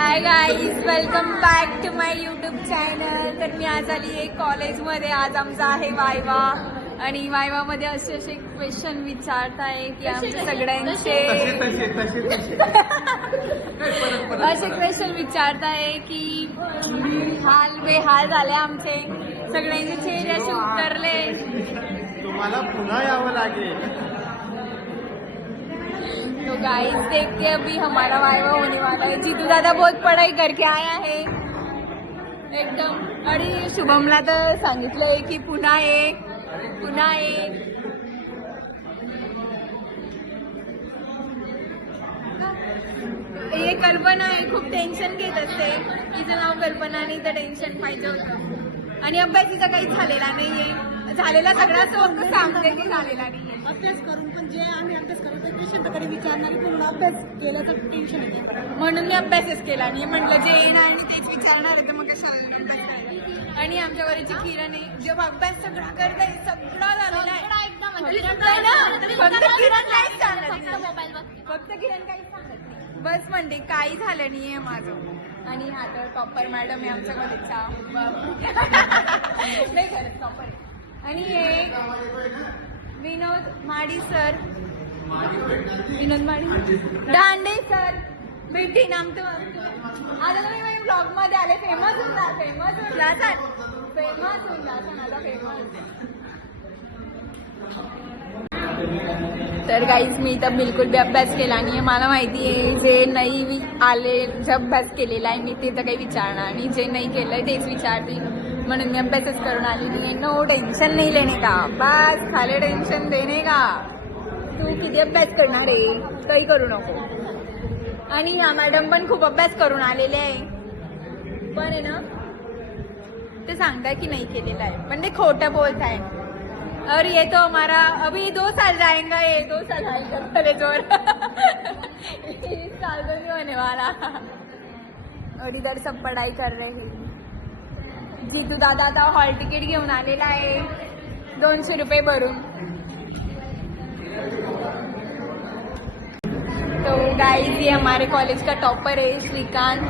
High guys, welcome back to my YouTube channel. तर मी आज आली आहे कॉलेजमध्ये. आज आमचा आहे वायवा आणि वायवामध्ये असे असे क्वेश्चन विचारताय की आमचे सगळ्यांचे असे क्वेश्चन विचारताय की हाल बेहाल झाले आमचे सगळ्यांचे चेहरे असे उतरले. तुम्हाला पुन्हा यावं लागेल. तो गाइस देखते अभी हमारा वाइवा होने वाला है. जीतू दादा बहुत पढ़ाई करके आया है एकदम. आणि शुभमला तर सांगितलंय की पुन्हा एक. हे कल्पना आहे, खूप टेन्शन घेत असते. तिचं नाव कल्पना नाही तर टेन्शन पाहिजे होतं. आणि अभ्यासीचा काहीच झालेला नाहीये. झालेला सगळा सांगते की झालेला नाहीये. अभ्यास करून पण जे आम्ही अभ्यास करतो ते पेशंट कधी विचारणार पण अभ्यास केला तर टेन्शन येते. म्हणून मी अभ्यासच केला नाही. म्हटलं जे येणार आणि तेच विचारणार आहे तर मग कशाला. आणि आमच्या घराची किरण आहे जेव्हा अभ्यास सगळा करताय, सगळा झालेला आहे. फक्त किरण काहीच सांगत नाही. बस म्हणते काही झालं नाहीये माझं. आणि हा तर टॉपर मॅडम आहे आमच्या कॉलेजचा. नाही खरंच टॉपर आहे. आणि हे विनोद माडी सर, विनोद माडी दांडे सर भेटीन आमचं. आता तुम्ही माझ्या ब्लॉग मध्ये आले. फेमस होऊन जा. तर गाईज मी तर बिलकुल भी अभ्यास केला नाही. मला माहिती आहे जे नाही आले, जे अभ्यास केलेला आहे मी ते तर काही विचारणार नाही. जे नाही केलंय तेच विचारते. म्हणून मी अभ्यासच करून आली नाही. नो टेन्शन नाही लेणे का, बस खाली टेन्शन देणे का. तू किती अभ्यास करणार आहे काही करू नको. आणि ना मॅडम पण खूप अभ्यास करून आलेले आहे. पण आहे ना ते सांगताय की नाही केलेला आहे पण ते खोटं बोलत आहे. और ये तो हमारा अभी 2 साल जाएगा. ये 2 साल आएगा कॉलेज और 1 साल तो नहीं होने वाला. और इधर सब पढ़ाई कर रहे हैं. जीतू दादा आता हॉल तिकीट घेऊन आलेला आहे 200 रुपये भरून. तो गाइस ये हमारे कॉलेज का टॉपर है श्रीकांत.